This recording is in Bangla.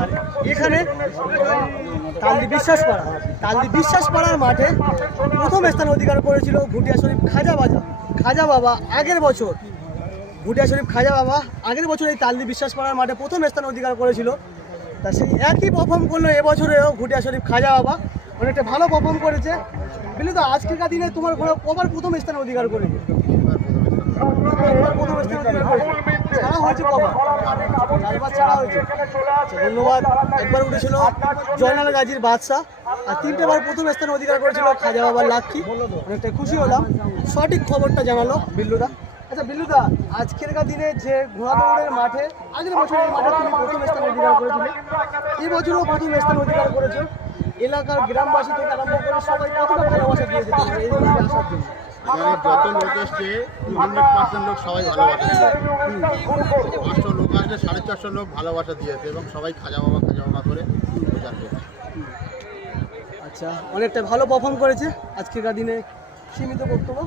আর এখানে তালদি বিশ্বাসপাড়ার মাঠে প্রথম স্থান অধিকার করেছিল ভুটিয়া শরীফ খাজা বাবা আগের বছর। ভুটিয়া শরীফ খাজা বাবা আগের বছর এই তালদি বিশ্বাসপাড়ার মাঠে প্রথম স্থান অধিকার করেছিল। তা সেই একই পারফর্ম করলো এবছরেও ভুটিয়া শরীফ খাজা বাবা, অনেকটা ভালো পারফর্ম করেছে। বুঝলি তো, আজকের দিনে তোমার ঘোড়া কবার প্রথম স্থান অধিকার করেছে? প্রথম স্থান অধিকার করেছে। ছাড়া হয়েছে কবার? 4বার ছাড়া হয়েছে। ধন্যবাদ। একবার উঠেছিল জয়নাল গাজীর বাদশাহ, আর 3টে বার প্রথম স্থান অধিকার করেছিল খাজা বাবার লাক্ষী। অনেকটা খুশি হলাম, সঠিক খবরটা জানালো বিল্লুদা। আচ্ছা বিল্লুদা, আজকের দিনে যে ঘোড়া দৌড়ের মাঠে আগের বছর এই মাঠে তুমি প্রথম স্থান অধিকার করেছিলে, এবছরও প্রথম স্থান অধিকার করেছো। এলাকার গ্রামবাসী থেকে আরম্ভ করে সবাই কতটা ভালোবাসা দিয়েছে তোমাকে এই মাঠে আসার জন্য? এখানে যত লোক এসছে 100% লোক সবাই ভালোবাসা দিয়েছে। 500 লোক আসছে, 450 লোক ভালোবাসা দিয়েছে এবং সবাই খাজা বাবা করে প্রচার করছে। আচ্ছা, অনেকটা ভালো পারফর্ম করেছে আজকের দিনে। সীমিত বক্তব্য।